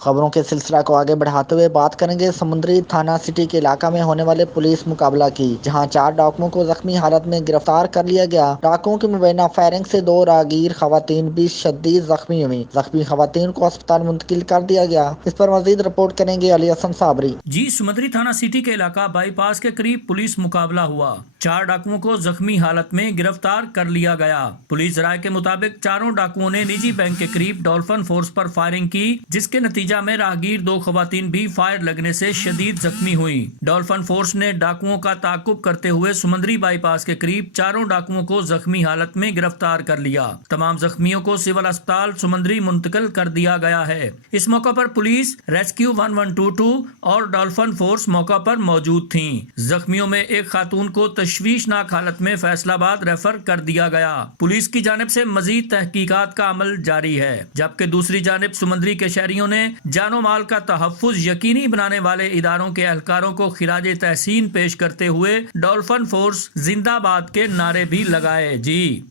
खबरों के सिलसिला को आगे बढ़ाते हुए बात करेंगे समुद्री थाना सिटी के इलाका में होने वाले पुलिस मुकाबला की, जहां 4 डाकुओं को जख्मी हालत में गिरफ्तार कर लिया गया। डाकुओं की मुबैना फायरिंग से 2 राहगीर खवातीन भी शदीद जख्मी हुई। जख्मी खवातीन को अस्पताल मुंतकिल कर दिया गया। इस पर मजीद रिपोर्ट करेंगे अली हसन साबरी। जी, समुद्री थाना सिटी के इलाका बाईपास के करीब पुलिस मुकाबला हुआ। 4 डाकुओं को जख्मी हालत में गिरफ्तार कर लिया गया। पुलिस राय के मुताबिक चारों डाकुओं ने निजी बैंक के करीब डॉल्फिन फोर्स पर फायरिंग की, जिसके नतीजा में राहगीर 2 खवातीन भी फायर लगने से शदीद जख्मी हुई। डॉल्फिन फोर्स ने डाकुओं का ताकुब करते हुए समुद्री बाईपास के करीब चारों डाकुओं को जख्मी हालत में गिरफ्तार कर लिया। तमाम जख्मियों को सिविल अस्पताल समुद्री मुंतकिल कर दिया गया है। इस मौके पर पुलिस रेस्क्यू 1122 और डॉल्फिन फोर्स मौका पर मौजूद थीं। जख्मियों में एक खातून को तशवीशनाक हालत में फैसलाबाद रेफर कर दिया गया। पुलिस की जानिब से मजीद तहकीकात का अमल जारी है, जबकि दूसरी जानिब समुद्री के शहरियों ने जानो माल का तहफ्फुज यकीनी बनाने वाले इदारों के एहलकारों को खिराजे तहसीन पेश करते हुए डॉल्फिन फोर्स जिंदाबाद के नारे भी लगाए। जी।